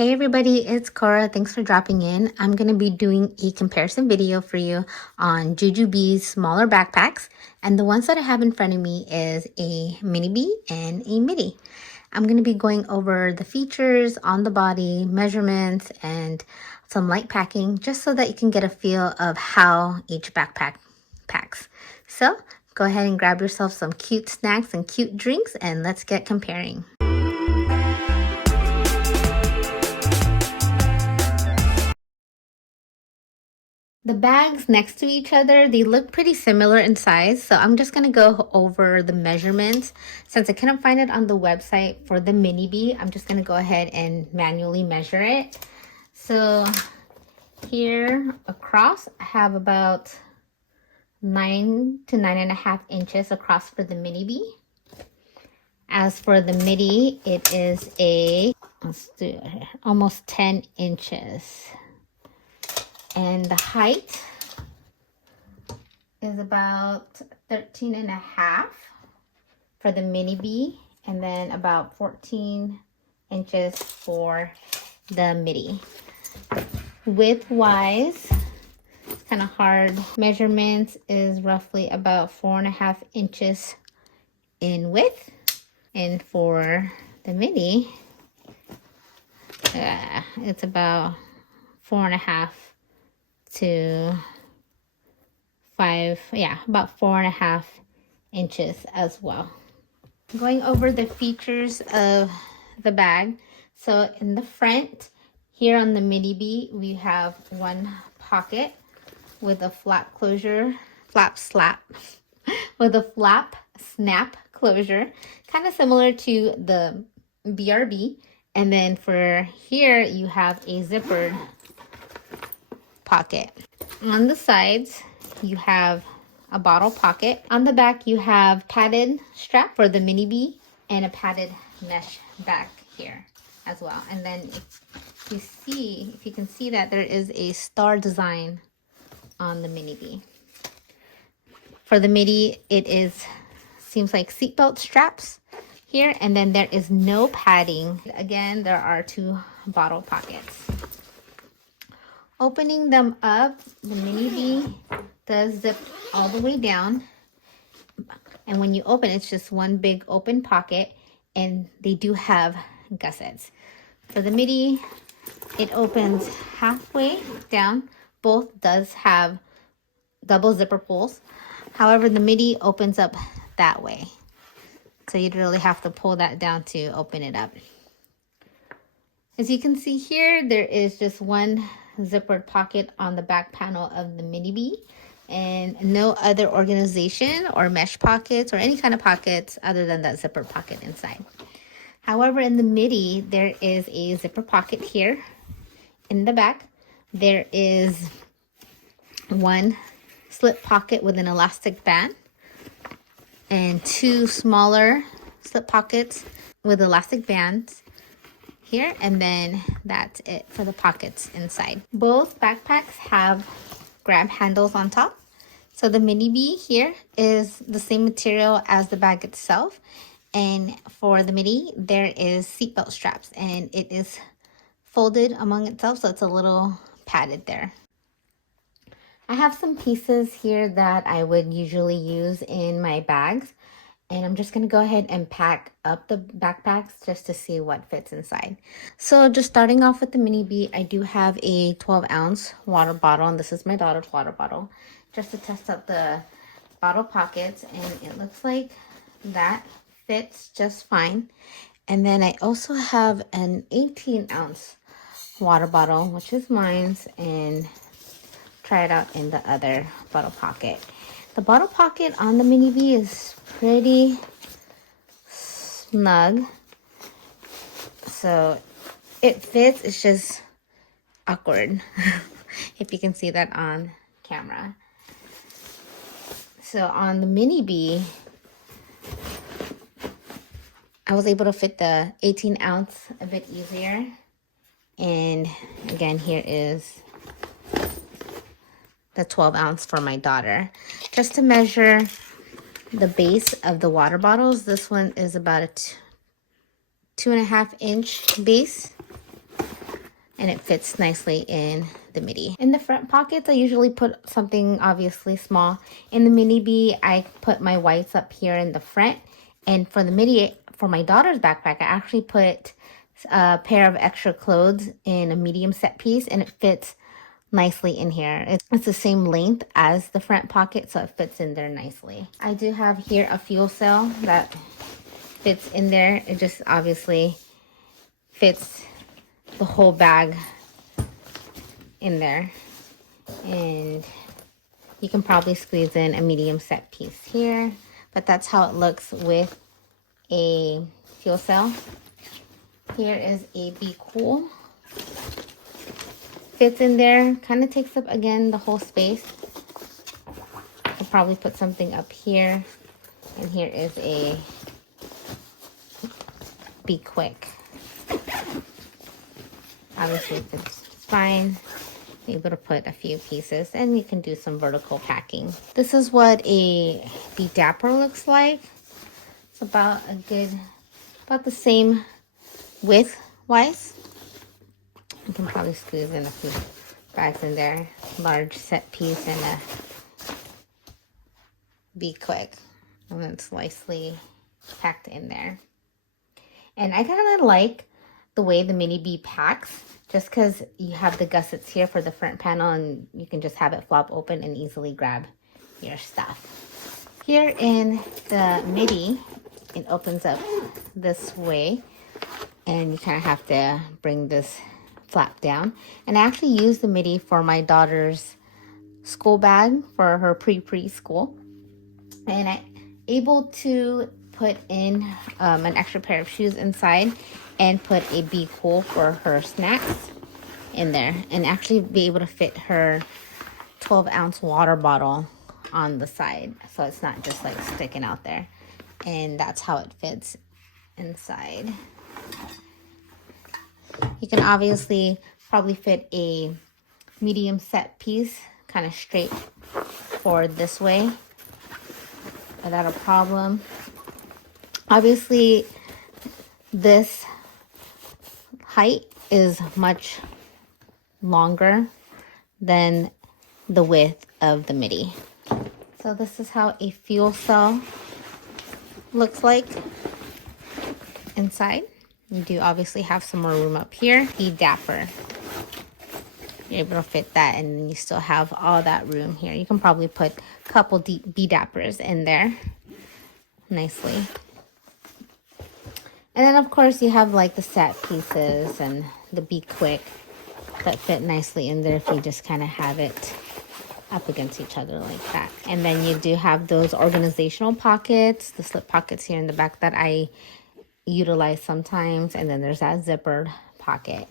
Hey everybody, it's Cora. Thanks for dropping in. I'm going to be doing a comparison video for you on Jujube's smaller backpacks. And the ones that I have in front of me is a MiniBe and a Midi. I'm going to be going over the features on the body, measurements, and some light packing just so that you can get a feel of how each backpack packs. So go ahead and grab yourself some cute snacks and cute drinks and let's get comparing. The bags next to each other, they look pretty similar in size, so I'm just going to go over the measurements. Since I couldn't find it on the website for the MiniBe, I'm just going to go ahead and manually measure it. So here across, I have about 9 to 9.5 inches across for the MiniBe. As for the Midi, it is almost 10 inches. And the height is about 13.5 for the MiniBe, and then about 14 inches for the Midi. Width-wise, it's kind of hard. Measurements is roughly about 4.5 inches in width. And for the Midi, it's about 4.5 to 5, about 4.5 inches as well. Going over the features of the bag. So in the front, here on the MiniBe, we have one pocket with a flap snap closure, kind of similar to the BRB. And then for here, you have a zippered pocket. On the sides, you have a bottle pocket. On the back, you have padded strap for the MiniBe and a padded mesh back here as well. And then if you can see that there is a star design on the MiniBe. For the Midi, it seems like seatbelt straps here, and then there is no padding. Again, there are two bottle pockets. Opening them up, the MiniBe does zip all the way down. And when you open, it's just one big open pocket, and they do have gussets. For the Midi, it opens halfway down. Both does have double zipper pulls. However, the Midi opens up that way. So you'd really have to pull that down to open it up. As you can see here, there is just one zippered pocket on the back panel of the MiniBe and no other organization or mesh pockets or any kind of pockets other than that zipper pocket inside. However, in the Midi, there is a zipper pocket here in the back. There is one slip pocket with an elastic band and two smaller slip pockets with elastic bands here, and then that's it for the pockets inside. Both backpacks have grab handles on top. So the MiniBe here is the same material as the bag itself, and for the Midi there is seatbelt straps, and it is folded among itself, so it's a little padded there. I have some pieces here that I would usually use in my bags, and I'm just going to go ahead and pack up the backpacks just to see what fits inside. So just starting off with the MiniBe, I do have a 12-ounce water bottle, and this is my daughter's water bottle, just to test out the bottle pockets, and it looks like that fits just fine. And then I also have an 18-ounce water bottle, which is mine's, and try it out in the other bottle pocket. The bottle pocket on the MiniBe is pretty snug, so it fits. It's just awkward if you can see that on camera. So on the MiniBe, I was able to fit the 18-ounce a bit easier. And again, here is the 12-ounce for my daughter. Just to measure the base of the water bottles, this one is about a 2.5-inch base. and it fits nicely in the MIDI. In the front pockets, I usually put something obviously small. In the MiniBe, I put my whites up here in the front. And for the MIDI, for my daughter's backpack, I actually put a pair of extra clothes in a medium set piece, and it fits nicely in here. It's the same length as the front pocket, so it fits in there nicely. I do have here a fuel cell that fits in there. It just obviously fits the whole bag in there, and you can probably squeeze in a medium set piece here, but that's how it looks with a fuel cell. Here is a Be Cool. Fits in there, kind of takes up again the whole space. I'll probably put something up here, and here is a Be Quick. Obviously fits fine. Able to put a few pieces, and you can do some vertical packing. This is what a Be Dapper looks like. It's about the same width wise. You can probably squeeze in a few bags in there. Large set piece and a Be Quick, and then it's nicely packed in there. And I kind of like the way the MiniBe packs, just because you have the gussets here for the front panel, and you can just have it flop open and easily grab your stuff. Here in the MIDI, it opens up this way, and you kind of have to bring this flap down. And I actually use the MIDI for my daughter's school bag for her preschool, and I'm able to put in an extra pair of shoes inside and put a Be Cool for her snacks in there, and actually be able to fit her 12-ounce water bottle on the side, so it's not just like sticking out there. And that's how it fits inside. You can obviously probably fit a medium set piece kind of straight forward this way without a problem. Obviously, this height is much longer than the width of the MIDI. So this is how a fuel cell looks like inside. You do obviously have some more room up here. Be Dapper. You're able to fit that, and then you still have all that room here. You can probably put a couple Be Dappers in there nicely. And then of course you have like the set pieces and the Be Quick that fit nicely in there if you just kind of have it up against each other like that. And then you do have those organizational pockets, the slip pockets here in the back that I utilize sometimes, and then there's that zippered pocket